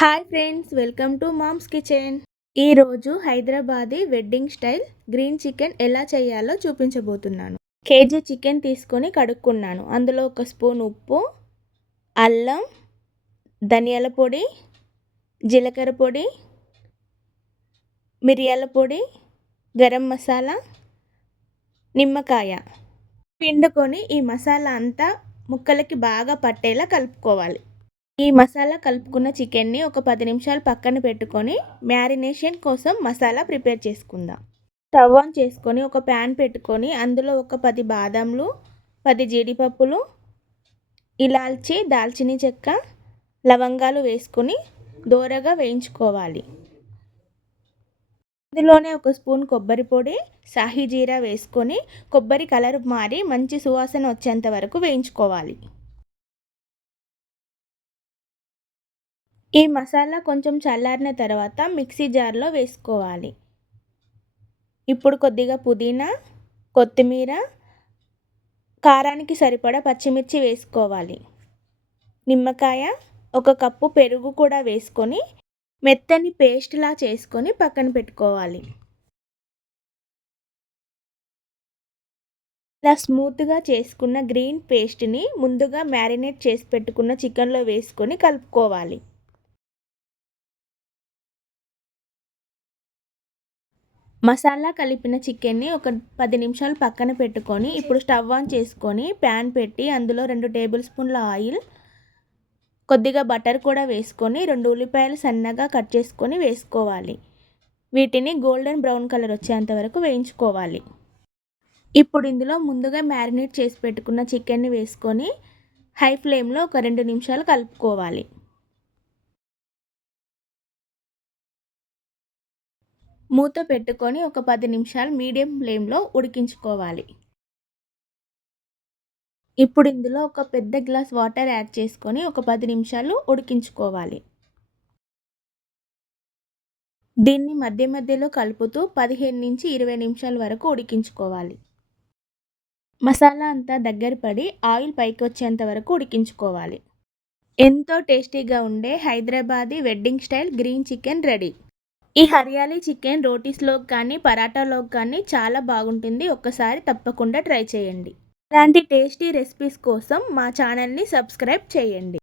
Hi friends, welcome to mom's kitchen. ఈరోజు Hyderabadi wedding style green chicken ఎలా చేయాలో చూపించబోతున్నాను. కేజీ చికెన్ తీసుకొని కడుక్కున్నాను. అందులో 1 స్పూన్ ఉప్పు, అల్లం, ధనియాల పొడి, జీలకర్ర పొడి, మిరియాల పొడి, గరం మసాలా, నిమ్మకాయ పిండుకొని ఈ మసాలా అంతా ముక్కలకి బాగా పట్టేలా కలుపుకోవాలి. ఈ మసాలా కలుపుకున్న చికెన్ని ఒక 10 నిమిషాలు పక్కన పెట్టుకొని మ్యారినేషన్ కోసం మసాలా ప్రిపేర్ చేసుకుందాం. స్టవ్ ఆన్ చేసుకొని ఒక ప్యాన్ పెట్టుకొని అందులో ఒక 10 బాదాంలు, 10 జీడిపప్పులు, ఇలాచి, దాల్చిన చెక్క, లవంగాలు వేసుకొని దోరగా వేయించుకోవాలి. ఇందులోనే 1 స్పూన్ కొబ్బరి పొడి, సాహీ జీరా వేసుకొని కొబ్బరి కలర్ మారి మంచి సువాసన వచ్చేంత వరకు వేయించుకోవాలి. ఈ మసాలా కొంచెం చల్లారిన తర్వాత మిక్సీ జార్లో వేసుకోవాలి. ఇప్పుడు కొద్దిగా పుదీనా, కొత్తిమీర, కారానికి సరిపడా పచ్చిమిర్చి వేసుకోవాలి. నిమ్మకాయ, 1 కప్పు పెరుగు కూడా వేసుకొని మెత్తని పేస్ట్లా చేసుకొని పక్కన పెట్టుకోవాలి. ఇలా స్మూత్గా చేసుకున్న గ్రీన్ పేస్ట్ని ముందుగా మ్యారినేట్ చేసి పెట్టుకున్న చికెన్లో వేసుకొని కలుపుకోవాలి. మసాలా కలిపిన చికెన్ని ఒక 10 నిమిషాలు పక్కన పెట్టుకొని ఇప్పుడు స్టవ్ ఆన్ చేసుకొని ప్యాన్ పెట్టి అందులో 2 టేబుల్ స్పూన్ల ఆయిల్, కొద్దిగా బటర్ కూడా వేసుకొని 2 ఉల్లిపాయలు సన్నగా కట్ చేసుకొని వేసుకోవాలి. వీటిని గోల్డెన్ బ్రౌన్ కలర్ వచ్చేంత వరకు వేయించుకోవాలి. ఇప్పుడు ఇందులో ముందుగా మ్యారినేట్ చేసి పెట్టుకున్న చికెన్ని వేసుకొని హై ఫ్లేమ్లో ఒక 2 నిమిషాలు కలుపుకోవాలి. మూత పెట్టుకొని ఒక 10 నిమిషాలు మీడియం ఫ్లేమ్లో ఉడికించుకోవాలి. ఇప్పుడు ఇందులో ఒక పెద్ద గ్లాస్ వాటర్ యాడ్ చేసుకొని ఒక 10 నిమిషాలు ఉడికించుకోవాలి. దీన్ని మధ్య మధ్యలో కలుపుతూ 15 నుంచి 20 నిమిషాల వరకు ఉడికించుకోవాలి. మసాలా అంతా దగ్గర పడి ఆయిల్ పైకి వచ్చేంత వరకు ఉడికించుకోవాలి. ఎంతో టేస్టీగా ఉండే Hyderabadi wedding style green chicken ready. ఈ హరియాలీ చికెన్ రోటీస్లోకి కానీ పరాటాలోకి కానీ చాలా బాగుంటుంది. ఒక్కసారి తప్పకుండా ట్రై చేయండి. ఇలాంటి టేస్టీ రెసిపీస్ కోసం మా ఛానల్ని సబ్స్క్రైబ్ చేయండి.